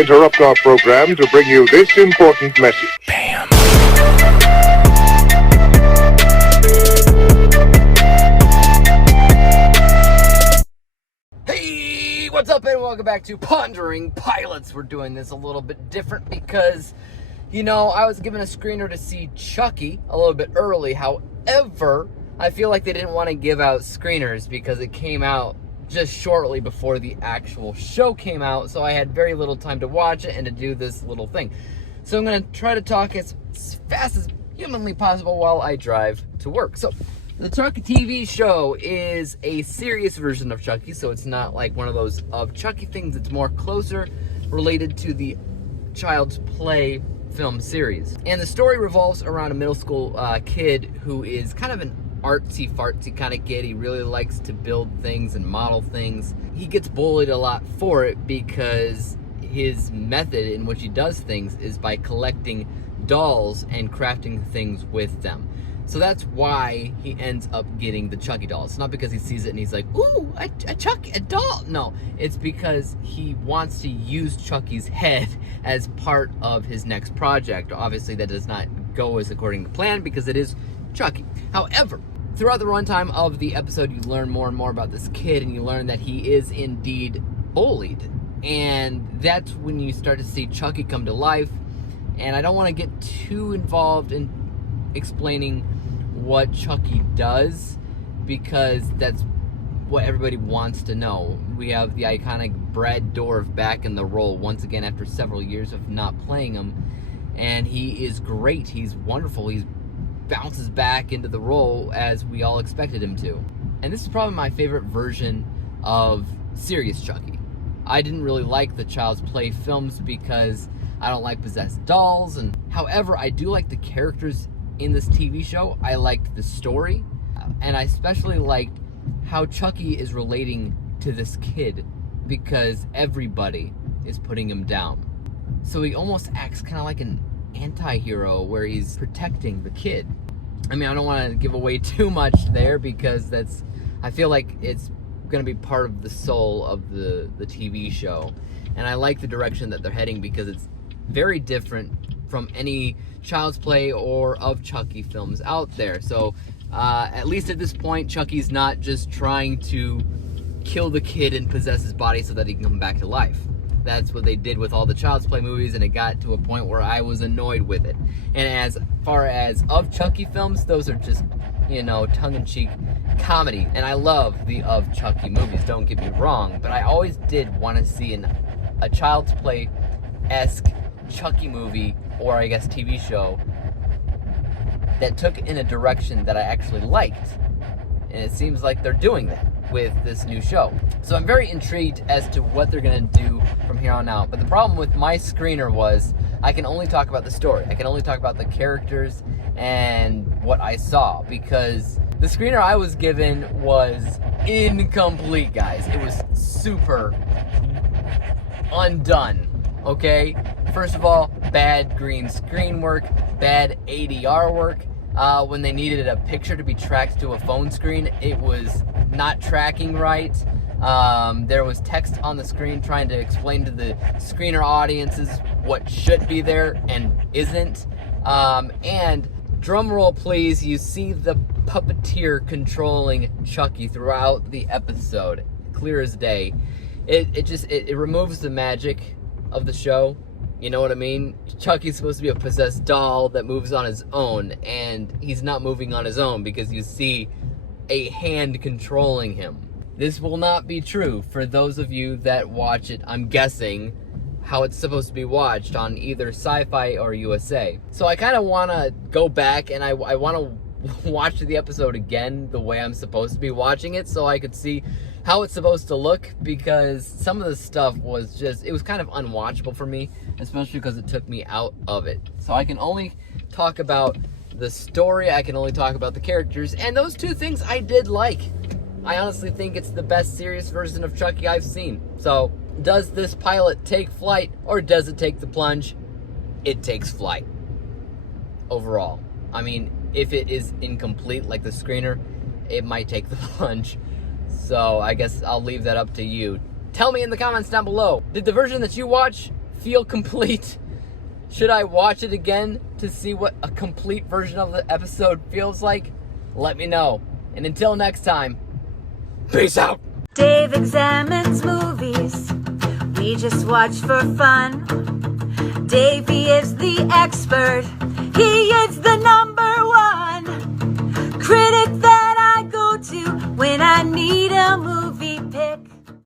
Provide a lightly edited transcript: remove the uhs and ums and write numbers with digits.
interrupt our program to bring you this important message. Bam. Hey, what's up, and welcome back to Pondering Pilots. We're doing this a little bit different because, I was given a screener to see Chucky a little bit early. However, I feel like they didn't want to give out screeners because it came out just shortly before the actual show came out, so I had very little time to watch it and to do this little thing. So I'm going to try to talk as fast as humanly possible while I drive to work. So, the Chucky TV show is a serious version of Chucky, so it's not like one of those of Chucky things. It's more closer related to the Child's Play film series. And the story revolves around a middle school kid who is kind of an artsy-fartsy kind of kid. He really likes to build things and model things. He gets bullied a lot for it because his method in which he does things is by collecting dolls and crafting things with them. So that's why he ends up getting the Chucky doll. It's not because he sees it and he's like, ooh, a Chucky, a doll. No, it's because he wants to use Chucky's head as part of his next project. Obviously, that does not go as according to plan because it is Chucky. However, throughout the runtime of the episode, you learn more and more about this kid, and you learn that he is indeed bullied. And that's when you start to see Chucky come to life. And I don't want to get too involved in explaining what Chucky does, because that's what everybody wants to know. We have the iconic Brad Dourif back in the role once again after several years of not playing him. And he is great. He's wonderful. He bounces back into the role as we all expected him to. And this is probably my favorite version of serious Chucky. I didn't really like the Child's Play films because I don't like possessed dolls, and however, I do like the characters in this TV show. I liked the story, and I especially liked how Chucky is relating to this kid because everybody is putting him down. So he almost acts kind of like an anti-hero where he's protecting the kid. I mean, I don't want to give away too much there because I feel like it's going to be part of the soul of the TV show. And I like the direction that they're heading because it's very different from any Child's Play or of Chucky films out there. So at least at this point, Chucky's not just trying to kill the kid and possess his body so that he can come back to life. That's what they did with all the Child's Play movies, and it got to a point where I was annoyed with it. And as far as of Chucky films, those are just, tongue-in-cheek comedy. And I love the of Chucky movies, don't get me wrong, but I always did want to see a Child's Play-esque Chucky movie, or I guess TV show, that took in a direction that I actually liked. And it seems like they're doing that with this new show. So I'm very intrigued as to what they're going to do from here on out. But the problem with my screener was I can only talk about the story. I can only talk about the characters and what I saw, because the screener I was given was incomplete, guys. It was super undone, okay? First of all, bad green screen work, bad ADR work. When they needed a picture to be tracked to a phone screen, it was not tracking right. There was text on the screen trying to explain to the screener audiences what should be there and isn't. And drum roll please, you see the puppeteer controlling Chucky throughout the episode, clear as day. It removes the magic of the show. You know what I mean? Chucky's supposed to be a possessed doll that moves on his own, and he's not moving on his own because you see a hand controlling him. This will not be true for those of you that watch it, I'm guessing, how it's supposed to be watched on either Sci-Fi or USA. So I kind of want to go back and I want to watch the episode again the way I'm supposed to be watching it so I could see how it's supposed to look, because some of the stuff was it was kind of unwatchable for me, especially because it took me out of it. So I can only talk about the story, I can only talk about the characters, and those two things I did like. I honestly think it's the best serious version of Chucky I've seen. So, does this pilot take flight, or does it take the plunge? It takes flight. Overall. I mean, if it is incomplete like the screener, it might take the plunge. So I guess I'll leave that up to you. Tell me in the comments down below, did the version that you watch feel complete? Should I watch it again to see what a complete version of the episode feels like? Let me know. And until next time, peace out. Dave examines movies we just watch for fun. Davey is the expert. He is the number